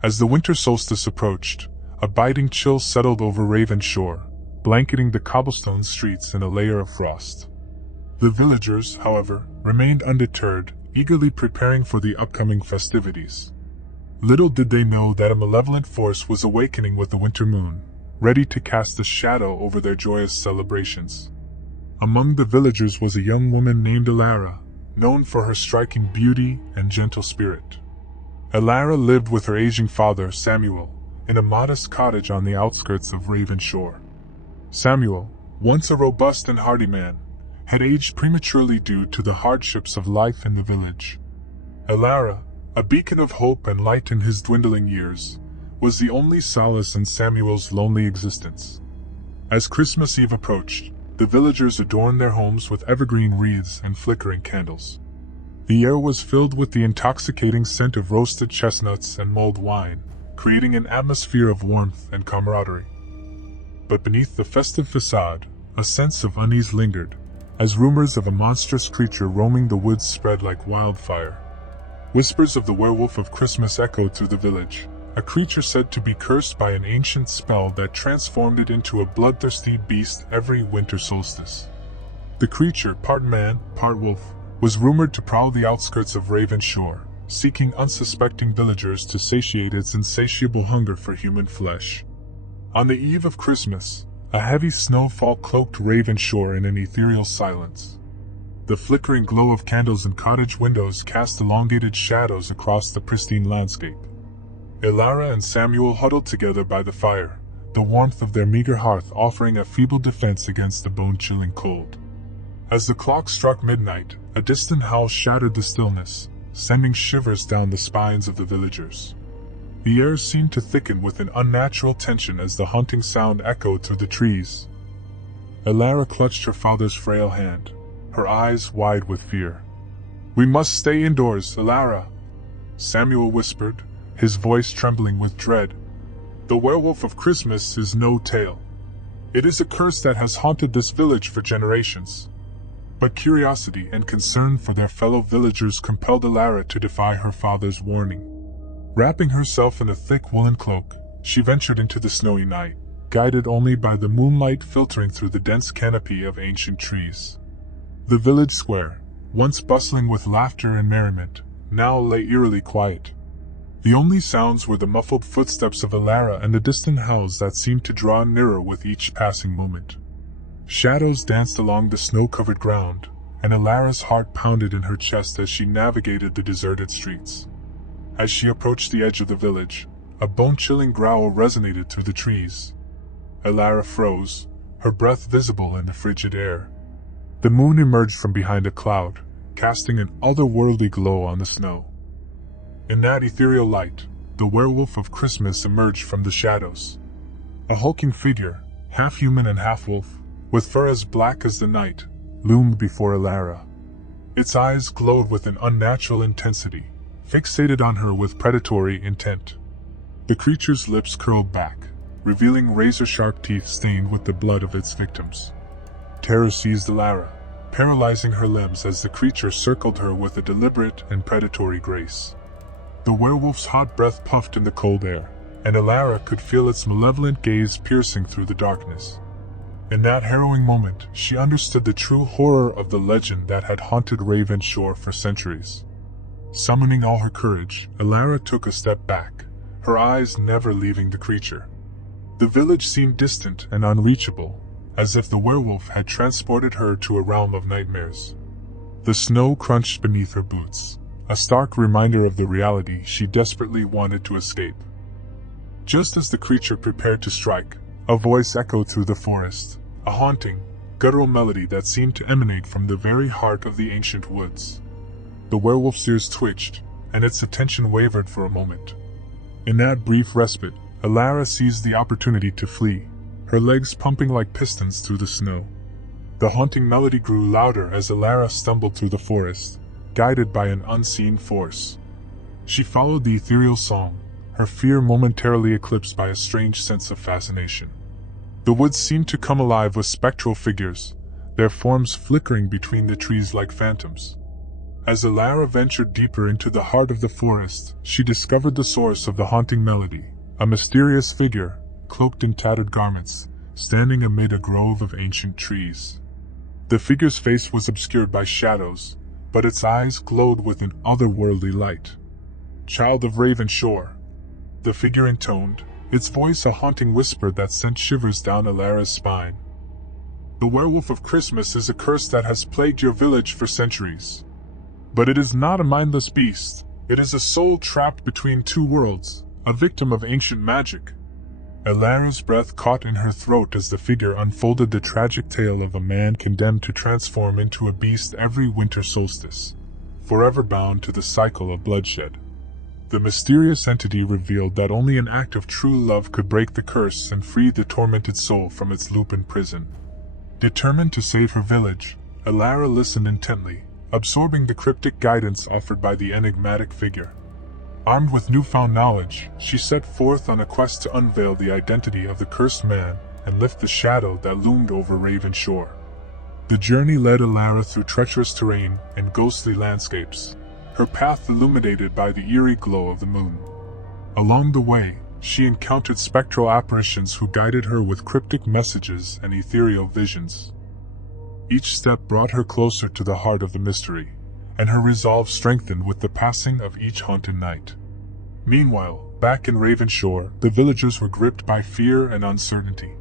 As the winter solstice approached, a biting chill settled over Ravenshore, blanketing the cobblestone streets in a layer of frost. The villagers, however, remained undeterred, eagerly preparing for the upcoming festivities. Little did they know that a malevolent force was awakening with the winter moon, ready to cast a shadow over their joyous celebrations. Among the villagers was a young woman named Elara, known for her striking beauty and gentle spirit. Elara lived with her aging father, Samuel, in a modest cottage on the outskirts of Ravenshore. Samuel, once a robust and hardy man, had aged prematurely due to the hardships of life in the village. Elara, a beacon of hope and light in his dwindling years, was the only solace in Samuel's lonely existence. As Christmas Eve approached, the villagers adorned their homes with evergreen wreaths and flickering candles. The air was filled with the intoxicating scent of roasted chestnuts and mulled wine, creating an atmosphere of warmth and camaraderie. But beneath the festive facade, a sense of unease lingered, as rumors of a monstrous creature roaming the woods spread like wildfire. Whispers of the Werewolf of Christmas echoed through the village, a creature said to be cursed by an ancient spell that transformed it into a bloodthirsty beast every winter solstice. The creature, part man, part wolf, was rumored to prowl the outskirts of Ravenshore, seeking unsuspecting villagers to satiate its insatiable hunger for human flesh. On the eve of Christmas, a heavy snowfall cloaked Ravenshore in an ethereal silence. The flickering glow of candles in cottage windows cast elongated shadows across the pristine landscape. Elara and Samuel huddled together by the fire, the warmth of their meager hearth offering a feeble defense against the bone-chilling cold. As the clock struck midnight, a distant howl shattered the stillness, sending shivers down the spines of the villagers. The air seemed to thicken with an unnatural tension as the haunting sound echoed through the trees. Elara clutched her father's frail hand, her eyes wide with fear. "We must stay indoors, Elara," Samuel whispered, his voice trembling with dread. "The Werewolf of Christmas is no tale. It is a curse that has haunted this village for generations." But curiosity and concern for their fellow villagers compelled Elara to defy her father's warning. Wrapping herself in a thick woolen cloak, she ventured into the snowy night, guided only by the moonlight filtering through the dense canopy of ancient trees. The village square, once bustling with laughter and merriment, now lay eerily quiet. The only sounds were the muffled footsteps of Elara and the distant howls that seemed to draw nearer with each passing moment. Shadows danced along the snow-covered ground, and Elara's heart pounded in her chest as she navigated the deserted streets. As she approached the edge of the village, a bone-chilling growl resonated through the trees. Elara froze, her breath visible in the frigid air. The moon emerged from behind a cloud, casting an otherworldly glow on the snow. In that ethereal light, the Werewolf of Christmas emerged from the shadows. A hulking figure, half human and half wolf, with fur as black as the night, loomed before Elara. Its eyes glowed with an unnatural intensity, fixated on her with predatory intent. The creature's lips curled back, revealing razor-sharp teeth stained with the blood of its victims. Terror seized Elara, paralyzing her limbs as the creature circled her with a deliberate and predatory grace. The werewolf's hot breath puffed in the cold air, and Elara could feel its malevolent gaze piercing through the darkness. In that harrowing moment, she understood the true horror of the legend that had haunted Ravenshore for centuries. Summoning all her courage, Elara took a step back, her eyes never leaving the creature. The village seemed distant and unreachable, as if the werewolf had transported her to a realm of nightmares. The snow crunched beneath her boots, a stark reminder of the reality she desperately wanted to escape. Just as the creature prepared to strike, a voice echoed through the forest, a haunting, guttural melody that seemed to emanate from the very heart of the ancient woods. The werewolf's ears twitched, and its attention wavered for a moment. In that brief respite, Elara seized the opportunity to flee, her legs pumping like pistons through the snow. The haunting melody grew louder as Elara stumbled through the forest, guided by an unseen force. She followed the ethereal song, her fear momentarily eclipsed by a strange sense of fascination. The woods seemed to come alive with spectral figures, their forms flickering between the trees like phantoms. As Elara ventured deeper into the heart of the forest, she discovered the source of the haunting melody, a mysterious figure, cloaked in tattered garments, standing amid a grove of ancient trees. The figure's face was obscured by shadows, but its eyes glowed with an otherworldly light. "Child of Ravenshore," the figure intoned, its voice a haunting whisper that sent shivers down Elara's spine. "The Werewolf of Christmas is a curse that has plagued your village for centuries. But it is not a mindless beast, it is a soul trapped between two worlds, a victim of ancient magic." Elara's breath caught in her throat as the figure unfolded the tragic tale of a man condemned to transform into a beast every winter solstice, forever bound to the cycle of bloodshed. The mysterious entity revealed that only an act of true love could break the curse and free the tormented soul from its loop in prison. Determined to save her village, Elara listened intently, absorbing the cryptic guidance offered by the enigmatic figure. Armed with newfound knowledge, she set forth on a quest to unveil the identity of the cursed man and lift the shadow that loomed over Ravenshore. The journey led Elara through treacherous terrain and ghostly landscapes, her path illuminated by the eerie glow of the moon. Along the way, she encountered spectral apparitions who guided her with cryptic messages and ethereal visions. Each step brought her closer to the heart of the mystery, and her resolve strengthened with the passing of each haunted night. Meanwhile, back in Ravenshore, the villagers were gripped by fear and uncertainty.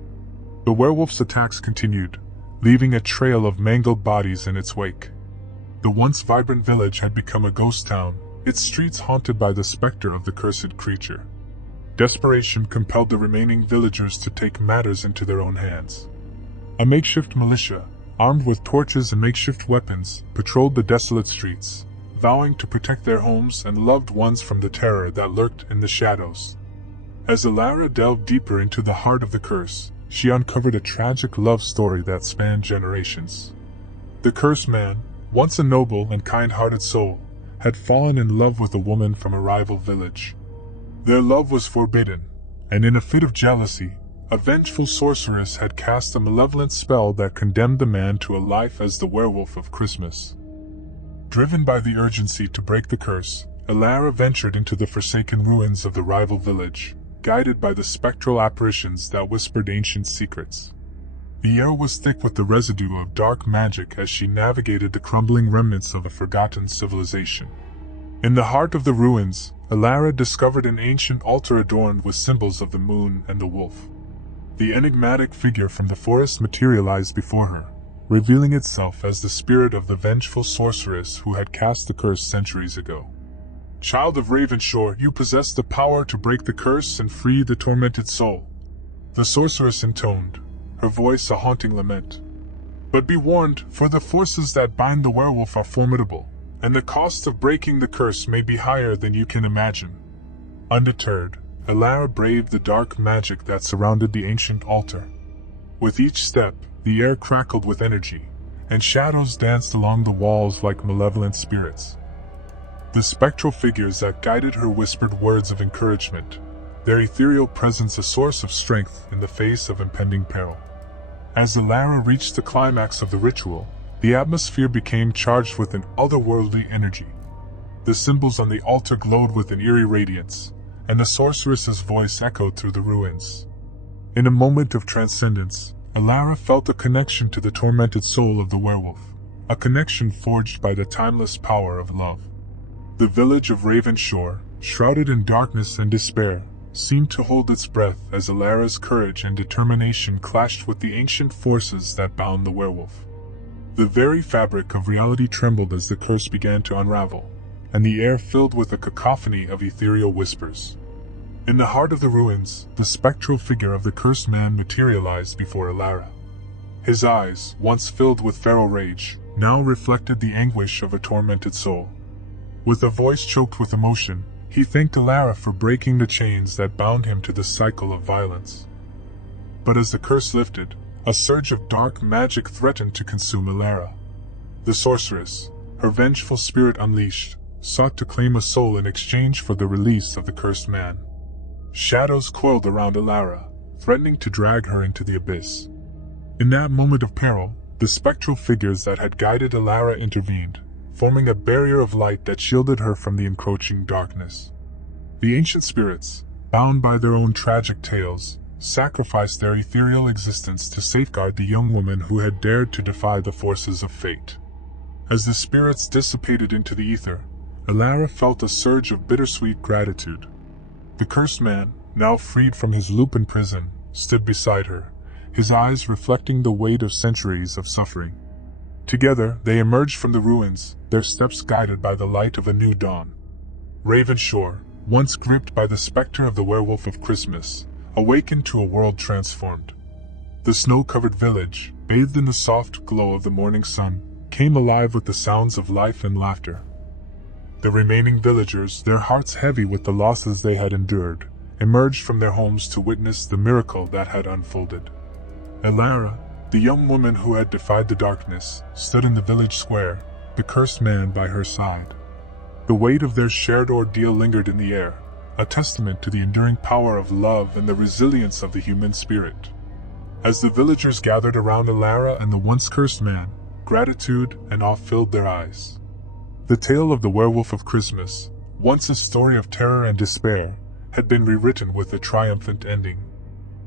The werewolf's attacks continued, leaving a trail of mangled bodies in its wake. The once vibrant village had become a ghost town, its streets haunted by the specter of the cursed creature. Desperation compelled the remaining villagers to take matters into their own hands. A makeshift militia, armed with torches and makeshift weapons, patrolled the desolate streets, vowing to protect their homes and loved ones from the terror that lurked in the shadows. As Elara delved deeper into the heart of the curse, she uncovered a tragic love story that spanned generations. The cursed man, once a noble and kind-hearted soul, had fallen in love with a woman from a rival village. Their love was forbidden, and in a fit of jealousy, a vengeful sorceress had cast a malevolent spell that condemned the man to a life as the Werewolf of Christmas. Driven by the urgency to break the curse, Elara ventured into the forsaken ruins of the rival village, guided by the spectral apparitions that whispered ancient secrets. The air was thick with the residue of dark magic as she navigated the crumbling remnants of a forgotten civilization. In the heart of the ruins, Elara discovered an ancient altar adorned with symbols of the moon and the wolf. The enigmatic figure from the forest materialized before her, revealing itself as the spirit of the vengeful sorceress who had cast the curse centuries ago. "Child of Ravenshore, you possess the power to break the curse and free the tormented soul," the sorceress intoned, her voice a haunting lament. "But be warned, for the forces that bind the werewolf are formidable, and the cost of breaking the curse may be higher than you can imagine." Undeterred, Elara braved the dark magic that surrounded the ancient altar. With each step, the air crackled with energy, and shadows danced along the walls like malevolent spirits. The spectral figures that guided her whispered words of encouragement, their ethereal presence a source of strength in the face of impending peril. As Elara reached the climax of the ritual, the atmosphere became charged with an otherworldly energy. The symbols on the altar glowed with an eerie radiance, and the sorceress's voice echoed through the ruins. In a moment of transcendence, Elara felt a connection to the tormented soul of the werewolf, a connection forged by the timeless power of love. The village of Ravenshore, shrouded in darkness and despair, seemed to hold its breath as Elara's courage and determination clashed with the ancient forces that bound the werewolf. The very fabric of reality trembled as the curse began to unravel, and the air filled with a cacophony of ethereal whispers. In the heart of the ruins, the spectral figure of the cursed man materialized before Elara. His eyes, once filled with feral rage, now reflected the anguish of a tormented soul. With a voice choked with emotion, he thanked Elara for breaking the chains that bound him to the cycle of violence. But as the curse lifted, a surge of dark magic threatened to consume Elara. The sorceress, her vengeful spirit unleashed, sought to claim a soul in exchange for the release of the cursed man. Shadows coiled around Elara, threatening to drag her into the abyss. In that moment of peril, the spectral figures that had guided Elara intervened, forming a barrier of light that shielded her from the encroaching darkness. The ancient spirits, bound by their own tragic tales, sacrificed their ethereal existence to safeguard the young woman who had dared to defy the forces of fate. As the spirits dissipated into the ether, Elara felt a surge of bittersweet gratitude. The cursed man, now freed from his lupin prison, stood beside her, his eyes reflecting the weight of centuries of suffering. Together, they emerged from the ruins, their steps guided by the light of a new dawn. Ravenshore, once gripped by the specter of the Werewolf of Christmas, awakened to a world transformed. The snow-covered village, bathed in the soft glow of the morning sun, came alive with the sounds of life and laughter. The remaining villagers, their hearts heavy with the losses they had endured, emerged from their homes to witness the miracle that had unfolded. Elara, the young woman who had defied the darkness, stood in the village square, the cursed man by her side. The weight of their shared ordeal lingered in the air, a testament to the enduring power of love and the resilience of the human spirit. As the villagers gathered around Elara and the once cursed man, gratitude and awe filled their eyes. The tale of the Werewolf of Christmas, once a story of terror and despair, had been rewritten with a triumphant ending.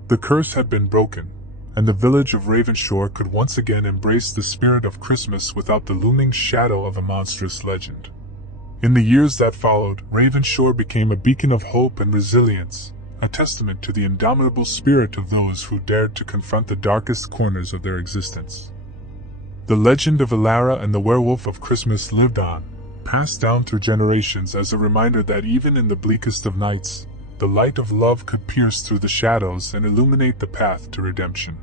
The curse had been broken, and the village of Ravenshore could once again embrace the spirit of Christmas without the looming shadow of a monstrous legend. In the years that followed, Ravenshore became a beacon of hope and resilience, a testament to the indomitable spirit of those who dared to confront the darkest corners of their existence. The legend of Elara and the Werewolf of Christmas lived on, passed down through generations as a reminder that even in the bleakest of nights, the light of love could pierce through the shadows and illuminate the path to redemption.